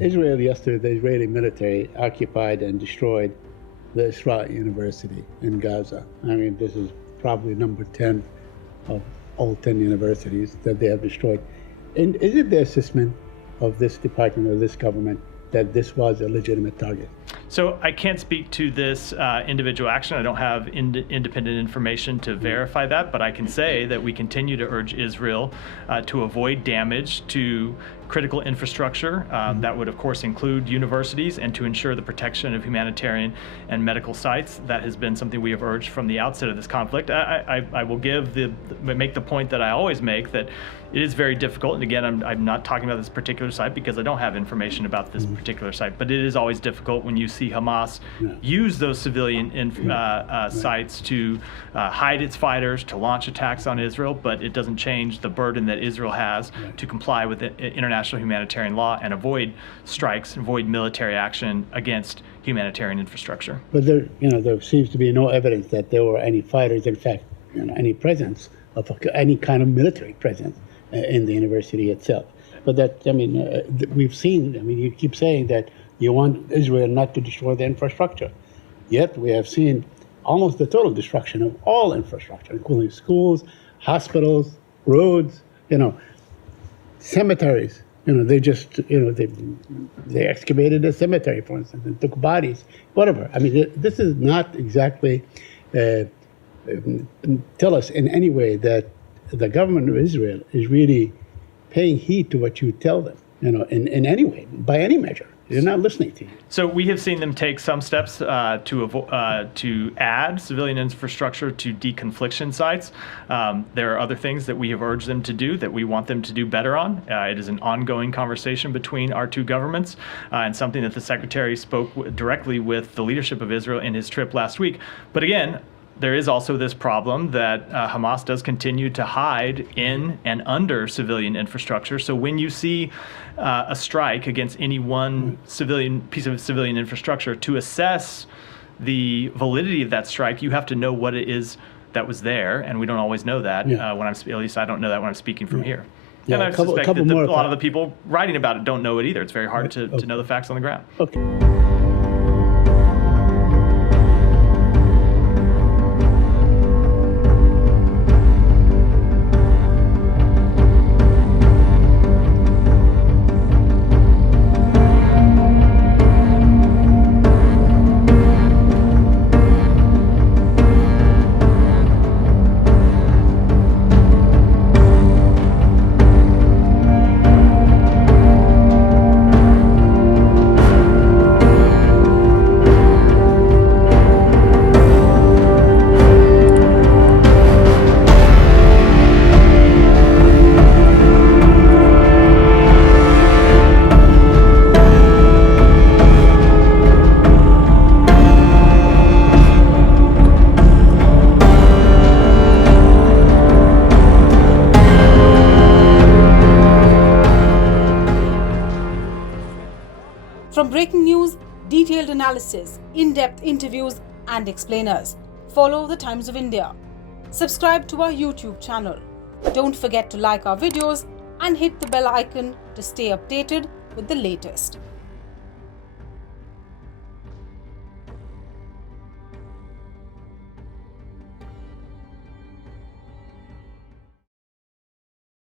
Israel yesterday, the Israeli military occupied and destroyed the Israel University in Gaza. I mean, this is probably number 10 of all 10 universities that they have destroyed. And is it the assessment of this department or this government that this was a legitimate target? So I can't speak to this individual action. I don't have independent information to verify that, but I can say that we continue to urge Israel to avoid damage to critical infrastructure. That would, of course, include universities, and to ensure the protection of humanitarian and medical sites. That has been something we have urged from the outset of this conflict. I will make the point that I always make, that it is very difficult, and again, I'm not talking about this particular site because I don't have information about this particular site, but it is always difficult when you see Hamas use those civilian sites to hide its fighters, to launch attacks on Israel, but it doesn't change the burden that Israel has to comply with international humanitarian law and avoid strikes, avoid military action against humanitarian infrastructure. But there seems to be no evidence that there were any fighters, in fact, any presence of any kind of military presence in the university itself. But that, we've seen, you keep saying that you want Israel not to destroy the infrastructure. Yet we have seen almost the total destruction of all infrastructure, including schools, hospitals, roads, cemeteries. They just, they excavated a cemetery, for instance, and took bodies, whatever. This is not exactly tell us in any way that the government of Israel is really paying heed to what you tell them, in any way, by any measure. They're not listening to you. So we have seen them take some steps to add civilian infrastructure to deconfliction sites. There are other things that we have urged them to do that we want them to do better on. It is an ongoing conversation between our two governments, and something that the Secretary spoke directly with the leadership of Israel in his trip last week. But again, there is also this problem that Hamas does continue to hide in and under civilian infrastructure. So when you see a strike against any one piece of civilian infrastructure, to assess the validity of that strike, you have to know what it is that was there, and we don't always know that. At least I don't know that when I'm speaking from here. Yeah, and I suspect that a lot of the people writing about it don't know it either. It's very hard to know the facts on the ground. Okay. From breaking news, detailed analysis, in-depth interviews and explainers, follow the Times of India. Subscribe to our YouTube channel. Don't forget to like our videos and hit the bell icon to stay updated with the latest.